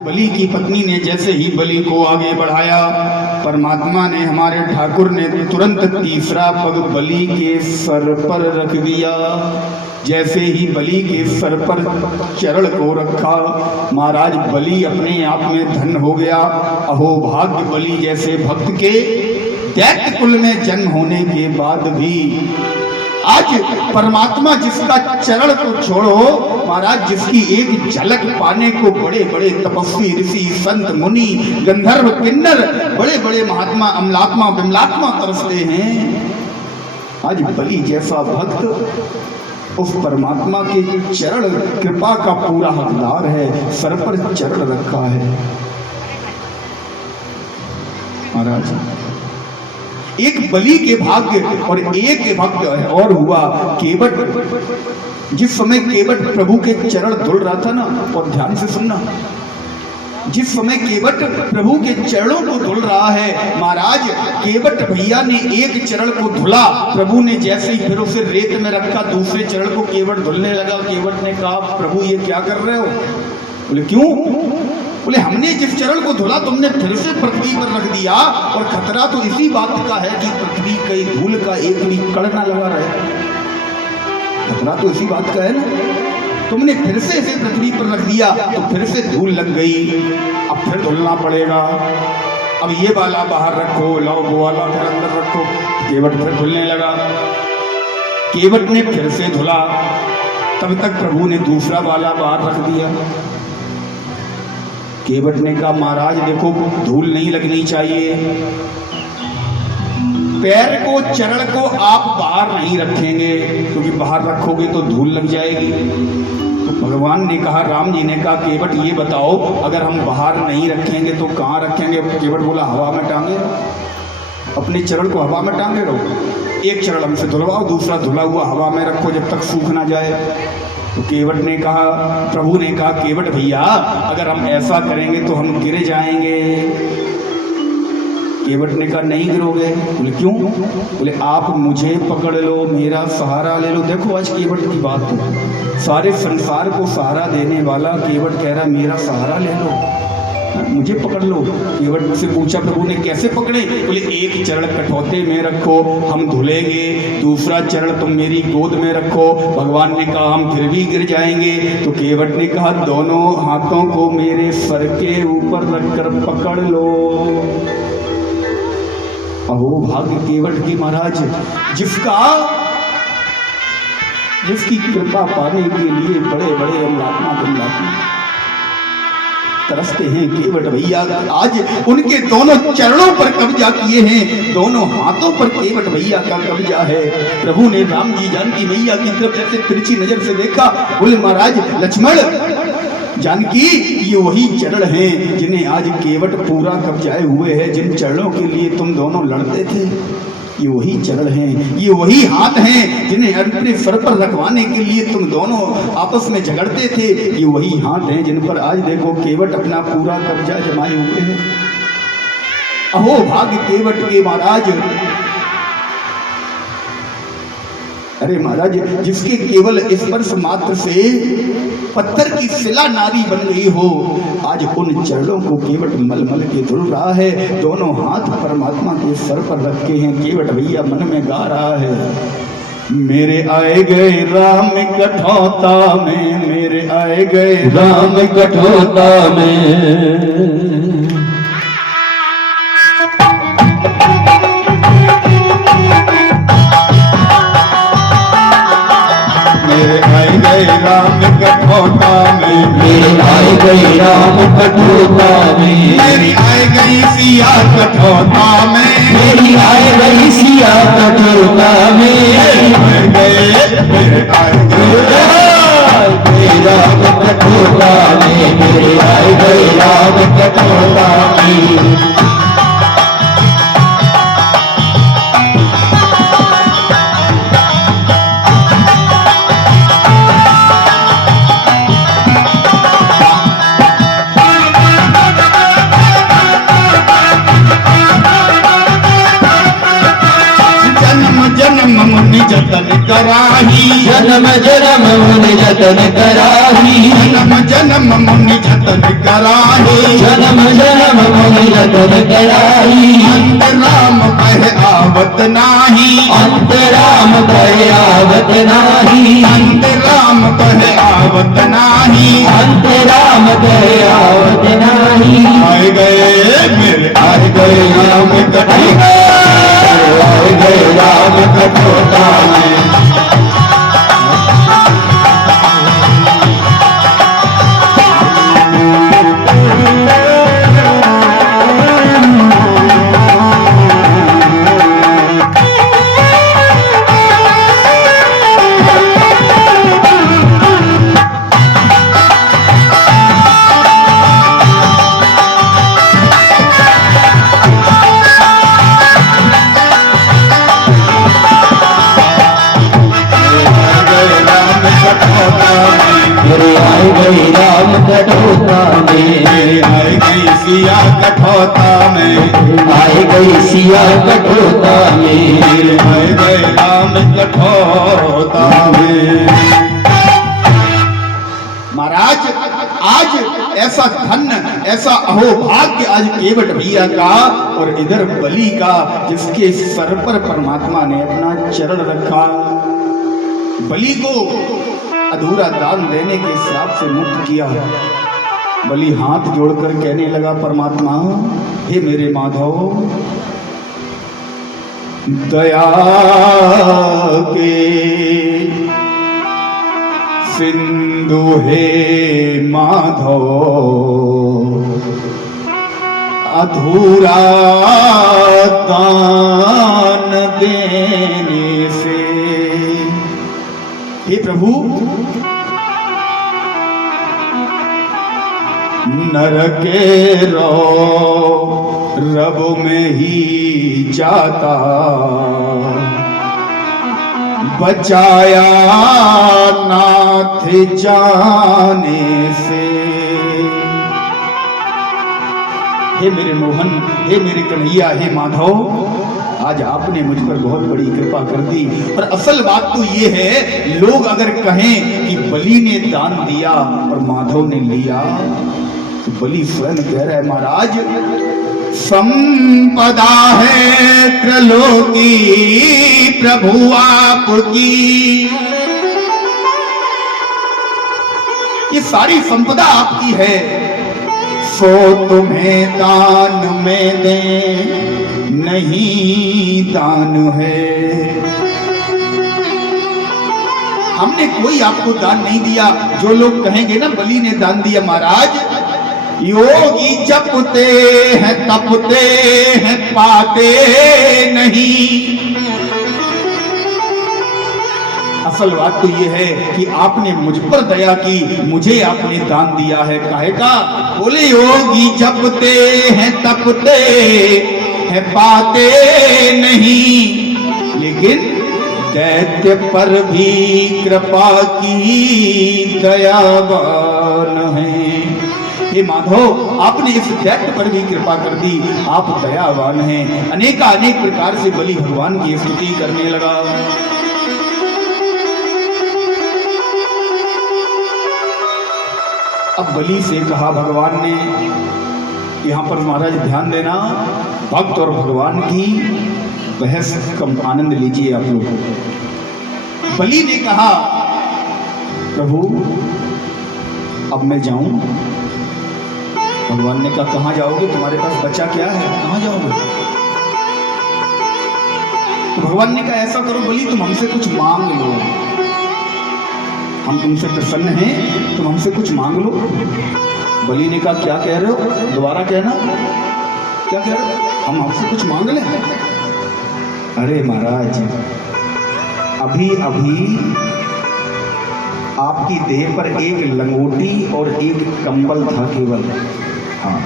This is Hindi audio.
बलि की पत्नी ने जैसे ही बलि को आगे बढ़ाया, परमात्मा ने, हमारे ठाकुर ने तुरंत तीसरा पग बलि के सर पर रख दिया। जैसे ही बलि के सर पर चरण को रखा, महाराज बलि अपने आप में धन्य हो गया। अहो भाग्य बलि जैसे भक्त के दैत्य कुल में जन्म होने के बाद भी आज परमात्मा जिसका चरण को छोड़ो महाराज, जिसकी एक झलक पाने को बड़े बड़े तपस्वी ऋषि संत मुनि गंधर्व किन्नर बड़े बड़े महात्मा अमलात्मा विमलात्मा तरसते हैं, आज बलि जैसा भक्त उस परमात्मा के चरण कृपा का पूरा हकदार है, सर पर चरण रखा है। महाराज एक बलि के भाग्य और एक भक्त और हुआ केवट। जिस समय केवट प्रभु के चरण धुल रहा था ना, और ध्यान से सुनना, जिस समय केवट प्रभु के चरणों को धुल रहा है, महाराज केवट भैया ने एक चरण को धुला, प्रभु ने जैसे ही फिर उसे रेत में रखा, दूसरे चरण को केवट धुलने लगा। केवट ने कहा, प्रभु ये क्या कर रहे हो? बोले क्यों? बोले हमने जिस चरण को धुला तुमने फिर से पृथ्वी पर रख दिया, और खतरा तो इसी बात का है कि पृथ्वी कई धूल का एक भी कण ना लगा रहे। खतरा तो इसी बात का है ना, तुमने फिर से इसे पृथ्वी पर रख दिया तो फिर से धूल लग गई, अब फिर धुलना पड़ेगा। अब ये वाला बाहर रखो, लाओ वो वाला फिर अंदर रखो। केवट फिर धुलने लगा, केवट ने फिर से धुला, तब तक प्रभु ने दूसरा वाला बाहर रख दिया। केवट ने कहा, महाराज देखो धूल नहीं लगनी चाहिए, पैर को चरण को आप बाहर नहीं रखेंगे, क्योंकि बाहर रखोगे तो धूल लग जाएगी। तो भगवान ने कहा, राम जी ने कहा, केवट ये बताओ अगर हम बाहर नहीं रखेंगे तो कहाँ रखेंगे? केवट बोला, हवा में टांगे रहो, अपने चरण को हवा में टांगे रहो, एक चरण हमसे धुलवाओ, दूसरा धुला हुआ हवा में रखो जब तक सूख ना जाए। तो केवट ने कहा, प्रभु ने कहा, केवट भैया अगर हम ऐसा करेंगे तो हम गिर जाएंगे। केवट ने कहा, नहीं गिरोगे। बोले क्यों? बोले आप मुझे पकड़ लो, मेरा सहारा ले लो। देखो आज केवट की बात है, सारे संसार को सहारा देने वाला केवट कह रहा मेरा सहारा ले लो, मुझे पकड़ लो। केवट से पूछा प्रभु ने, कैसे पकड़े? बोले एक चरण कठौते में रखो, हम धुलेंगे, दूसरा चरण तुम मेरी गोद में रखो। भगवान ने कहा, हम फिर भी गिर जाएंगे। तो केवट ने कहा, दोनों हाथों को मेरे सर के ऊपर रखकर पकड़ लो। अहो भाग्य केवट की महाराज, जिसकी कृपा पाने के लिए बड़े बड़े अमलात्मा तरसते हैं। केवट भैया आज उनके दोनों चरणों पर कब्जा किए हैं, दोनों हाथों पर केवट भैया का कब्जा है। प्रभु ने राम जी जानकी मैया की तरफ जैसे तिरछी नजर से देखा, बोले महाराज लक्ष्मण जानकी, ये वही चरण हैं जिन्हें आज केवट पूरा कब्जाए हुए है, जिन चरणों के लिए तुम दोनों लड़ते थे, ये वही चरण हैं, ये वही हाथ हैं जिन्हें अपने सर पर रखवाने के लिए तुम दोनों आपस में झगड़ते थे, ये वही हाथ हैं जिन पर आज देखो केवट अपना पूरा कब्जा जमाए हुए हैं। अहो भाग्य केवट के महाराज, अरे महाराज जिसके केवल स्पर्श मात्र से पत्थर की शिला नारी बन गई हो, आज उन चरणों को केवट मल मल के धुल रहा है, दोनों हाथ परमात्मा के सर पर रखे हैं। केवट भैया मन में गा रहा है, मेरे आए गए राम कठौता में, मेरे आए गए राम कठौता में, मेरे आए गए राम कठौता में, मेरे आए गए राम कठौता में, मेरी आए गई सिया कठौता में, मेरी आए गई सिया कठौता में, मेरे आए गए राम कठौता में, मेरे आए गए राम कठौता में। जन्म मुनि जतन कराही, जन्म जन्म मुनि जतन कराही, जन्म जन्म मुनि जतन कराही, जन्म जन्म मुनि जतन कराही, अंत राम कहे आवत नाही, अंत राम कहे आवत नाही, अंत राम कहे आवत नाही, अंत राम कहे आवत नाही। आए गए मेरे आए गए राम कटोता, आए गए राम कटोता में, आए गए राम कटोता में, आए गई सिया कठौता में, आए गई सिया कटोता में, आए गए राम कठौता में। महाराज आज ऐसा धन्य ऐसा अहोभाग्य आज केवट भैया का और इधर बलि का, जिसके सर पर परमात्मा ने अपना चरण रखा। बलि को अधूरा दान देने के श्राप से मुक्त किया। बलि हाथ जोड़कर कहने लगा, परमात्मा हे मेरे माधव, दया के सिंधु हे माधव, अधूरा दान देने से। हे प्रभु, नर के रब में ही जाता, बचाया नाथ जाने से। हे मेरे मोहन, हे मेरे कन्हैया, हे माधव, आज आपने मुझ पर बहुत बड़ी कृपा कर दी। और असल बात तो ये है, लोग अगर कहें कि बलि ने दान दिया और माधव ने लिया, तो बलि स्वयं कह रहा है, महाराज संपदा है त्रिलोकी प्रभु आपकी, ये सारी संपदा आपकी है, सो तुम्हें दान में दे नहीं दान है। हमने कोई आपको दान नहीं दिया। जो लोग कहेंगे ना बलि ने दान दिया, महाराज योगी जपते हैं तपते हैं पाते नहीं। असल बात तो ये है कि आपने मुझ पर दया की, मुझे आपने दान दिया है। काहे का? बोले योगी जपते हैं तपते हैं पाते नहीं, लेकिन दैत्य पर भी कृपा की दयावान है। हे माधव, आपने इस दैत्य पर भी कृपा कर दी, आप दयावान हैं। अनेक प्रकार से बलि भगवान की स्तुति करने लगा। अब बलि से कहा भगवान ने, यहाँ पर महाराज ध्यान देना, भक्त और भगवान की बहस कम आनंद लीजिए आप लोग। बलि ने कहा, प्रभु अब मैं जाऊं? भगवान ने कहा, कहां जाओगे? तुम्हारे पास बचा क्या है, कहां जाओगे? तो भगवान ने कहा, ऐसा करो बलि, तुम हमसे कुछ मांग लो, हम तुमसे प्रसन्न हैं, तुम हमसे कुछ मांग लो। बलि ने कहा, क्या कह रहे हो? दोबारा कहना, क्या कह रहे हो? हम हमसे कुछ मांग लें? अरे महाराज, अभी अभी आपकी देह पर एक लंगोटी और एक कंबल था केवल। हाँ,